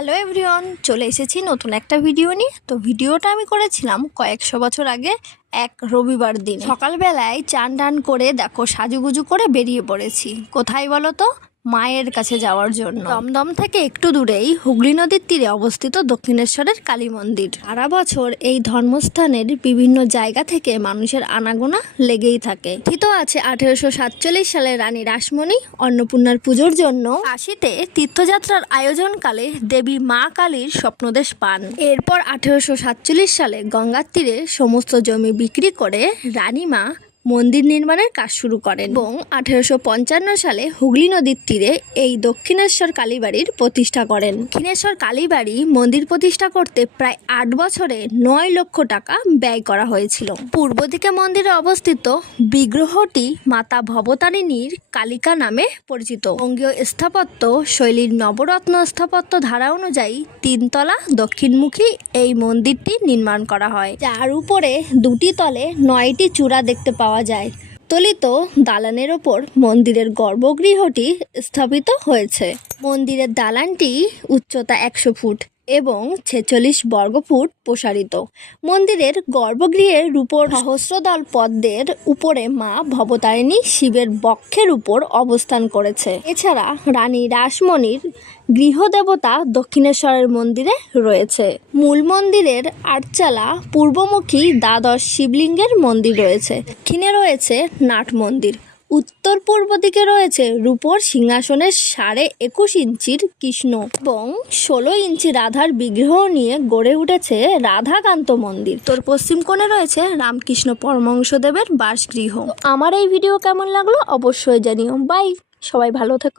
Hello everyone, চলে এসেছি নতুন একটা ভিডিও নিয়ে। তো ভিডিওটা আমি করেছিলাম কয়েকশো বছর আগে এক রবিবার দিন। সকালবেলায় চান টান করে দেখো সাজুগুজু করে বেরিয়ে পড়েছি। কোথায় বলো তো? মায়ের কাছে যাওয়ার জন্য। দমদম থেকে একটু দূরেই হুগলি নদীর তীরে অবস্থিত দক্ষিণেশ্বরের কালী মন্দির। সারা বছর এই ধর্মস্থানের বিভিন্ন জায়গা থেকে মানুষের আনাগোনা লেগেই থাকে। কথিত আছে 1847 সালে রানী রাসমণি অন্নপূর্ণার পুজোর জন্য কাশীতে তীর্থযাত্রার আয়োজনকালে দেবী মা কালীর স্বপ্নদেশ পান। এরপর 1847 সালে গঙ্গার তীরে সমস্ত জমি বিক্রি করে রানীমা মন্দির নির্মাণের কাজ শুরু করেন এবং 1855 সালে হুগলি নদীর তীরে এই দক্ষিণেশ্বর কালীবাড়ির প্রতিষ্ঠা করেন। দক্ষিণেশ্বর কালীবাড়ি মন্দির প্রতিষ্ঠা করতে প্রায় 8 বছরে 9 লক্ষ টাকা ব্যয় করা হয়েছিল। পূর্ব দিকে মন্দিরে অবস্থিত বিগ্রহটি মাতা ভবতারিণীর কালিকা নামে পরিচিত। বঙ্গীয় স্থাপত্য শৈলীর নবরত্ন স্থাপত্য ধারা অনুযায়ী 3 তলা দক্ষিণমুখী এই মন্দিরটি নির্মাণ করা হয়, যার উপরে 2টি তলে 9টি চূড়া দেখতে পাওয়া যায়। তলিত দালানের ওপর মন্দিরের গর্ভগৃহটি স্থাপিত হয়েছে। মন্দিরের দালানটি উচ্চতা 100 ফুট এবং 46 বর্গফুট প্রসারিত। মন্দিরের গর্ভগৃহের উপর সহস্রদল পদ্মের উপরে মা ভবতারিণী শিবের বক্ষের উপর অবস্থান করেছে। এছাড়া রানী রাসমণির গৃহদেবতা দক্ষিণেশ্বরের মন্দিরে রয়েছে। মূল মন্দিরের আটচালা পূর্বমুখী দ্বাদশ শিবলিঙ্গের মন্দির রয়েছে। দক্ষিণে রয়েছে নাট মন্দির। উত্তর পূর্ব দিকে রয়েছে রূপোর সিংহাসনের 21.5 ইঞ্চির কৃষ্ণ এবং 16 ইঞ্চি রাধার বিগ্রহ নিয়ে গড়ে উঠেছে রাধাকান্ত মন্দির। উত্তর পশ্চিম কোণে রয়েছে রামকৃষ্ণ পরমহংসদেবের বাসগৃহ। আমার এই ভিডিও কেমন লাগলো অবশ্যই জানিও। বাই, সবাই ভালো থেকো।